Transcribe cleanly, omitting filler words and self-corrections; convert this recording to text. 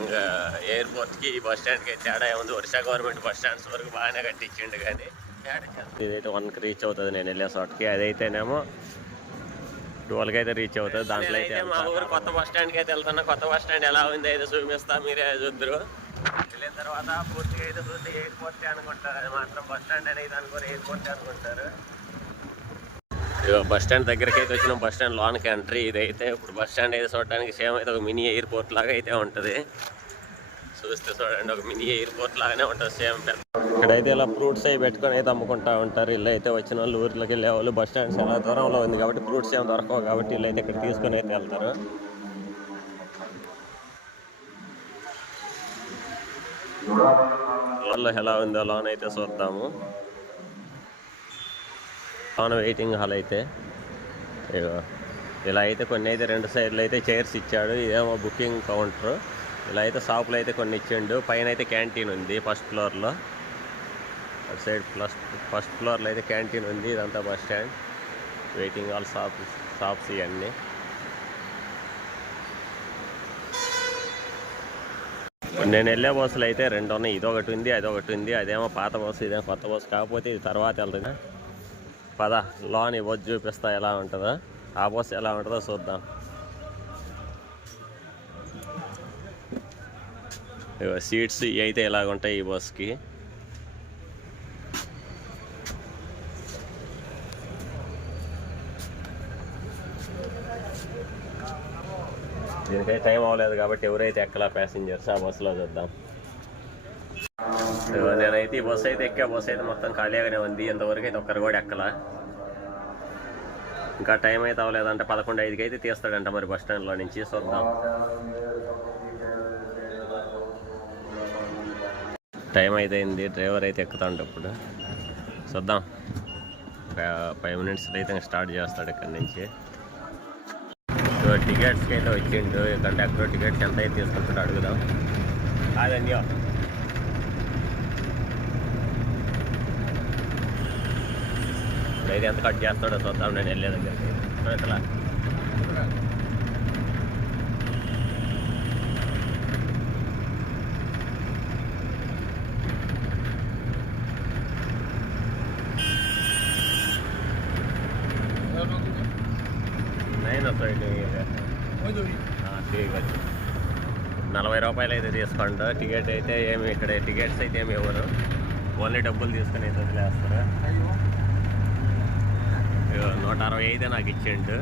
ఇంకా ఎయిర్పోర్ట్కి బస్ స్టాండ్కి తేడా ఉంది. ఒరిస్సా గవర్నమెంట్ బస్ స్టాండ్స్ వరకు బాగానే కట్టించిండు, కానీ ఇదైతే 1కి రీచ్ అవుతుంది నేను వెళ్ళే చోటకి. అదైతేనేమో 12కి అయితే రీచ్ అవుతుంది. దాంట్లో అయితే మా ఊరు కొత్త బస్ స్టాండ్కి అయితే వెళ్తున్నా. కొత్త బస్ స్టాండ్ ఎలా ఉంది అయితే చూపిస్తా, మీరే చూద్దరు. వెళ్ళిన తర్వాత పూర్తిగా అయితే చూస్తే ఎయిర్పోర్ట్ అనుకుంటారు, అది మాత్రం బస్ స్టాండ్ అనేది అనుకోరు, ఎయిర్పోర్ట్ అనుకుంటారు. బస్ స్టాండ్ దగ్గరికి అయితే వచ్చిన బస్ స్టాండ్ లోనికి ఎంట్రీ ఇదైతే. ఇప్పుడు బస్ స్టాండ్ అయితే చూడడానికి సేమ్ అయితే ఒక మినీ ఎయిర్పోర్ట్ లాగా అయితే ఉంటుంది. చూస్తే చూడండి, ఒక మినీ ఎయిర్పోర్ట్ లాగానే ఉంటుంది సేమ్. ఇక్కడైతే ఇలా ఫ్రూట్స్ అవి పెట్టుకొని అయితే అమ్ముకుంటా ఉంటారు. ఇల్లు అయితే వచ్చిన వాళ్ళు ఊర్లోకి వెళ్ళే వాళ్ళు. బస్ స్టాండ్ చాలా దూరంలో ఉంది కాబట్టి ఫ్రూట్స్ ఏమి దొరకవు కాబట్టి ఇల్లు అయితే ఇక్కడ తీసుకొని అయితే వెళ్తారు. వాళ్ళు ఎలా ఉందో లోన్ అయితే చూద్దాము. లోన్ వెయిటింగ్ హాల్ అయితే ఇలా అయితే కొన్ని అయితే 2 సైడ్లు అయితే చైర్స్ ఇచ్చాడు. ఇదేమో బుకింగ్ కౌంటర్. ఇలా అయితే షాపులు అయితే కొన్ని ఇచ్చిండు. పైన అయితే క్యాంటీన్ ఉంది ఫస్ట్ ఫ్లోర్లో. అటు సైడ్ ఫస్ట్ ఫ్లోర్లో అయితే క్యాంటీన్ ఉంది. ఇదంతా bus stand waiting hall, shops ఇవన్నీ. నేను వెళ్ళే బస్సులు అయితే 2 ఉన్నాయి. ఇదొకటి ఉంది, అదొకటి ఉంది. అదేమో పాత బస్సు, ఇదేమో కొత్త బస్సు. కాకపోతే ఇది తర్వాత వెళ్తుంది. పద లోన్ ఇవ్వచ్చు, చూపిస్తా ఎలా ఉంటుందో. ఆ బస్సు ఎలా ఉంటుందో చూద్దాం. సీట్స్ అయితే ఇలాగ ఉంటాయి ఈ బస్కి. దీనికైతే టైం అవ్వలేదు కాబట్టి ఎవరైతే ఎక్కలా ప్యాసింజర్స్ ఆ బస్సులో చూద్దాం. నేనైతే ఈ బస్సు అయితే ఎక్కే బస్సు అయితే మొత్తం ఖాళీగానే ఉంది. ఇంతవరకు అయితే ఒక్కరు కూడా ఎక్కలా. ఇంకా టైం అయితే అవ్వలేదంటే 11:05కి అయితే తీస్తాడంట మరి బస్ స్టాండ్లో నుంచి. చూద్దాం. టైం అయితే అయింది. డ్రైవర్ అయితే ఎక్కుతాడు ఇప్పుడు. చూద్దాం, 5 మినిట్స్లో అయితే స్టార్ట్ చేస్తాడు ఇక్కడ నుంచి. టికెట్స్కి అయితే వచ్చిండు. కండక్టర్ టికెట్స్ ఎంత అయితే తీసుకుంటాడు అడుగుదాం. కాదండి, అయితే ఎంత కట్ చేస్తాడో చూద్దాం. నేను వెళ్ళే దగ్గరికి ఎట్లా ठीक है 40 రూపాయలు అయితే తీసుకోండి. టికెట్ అయితే ఏమి ఇక్కడ టికెట్స్ అయితే ఏమి ఇవ్వరు, ఓన్లీ డబ్బులు తీసుకుని అయితే వదిలేస్తారు. 160 అయితే నాకు ఇచ్చిండు.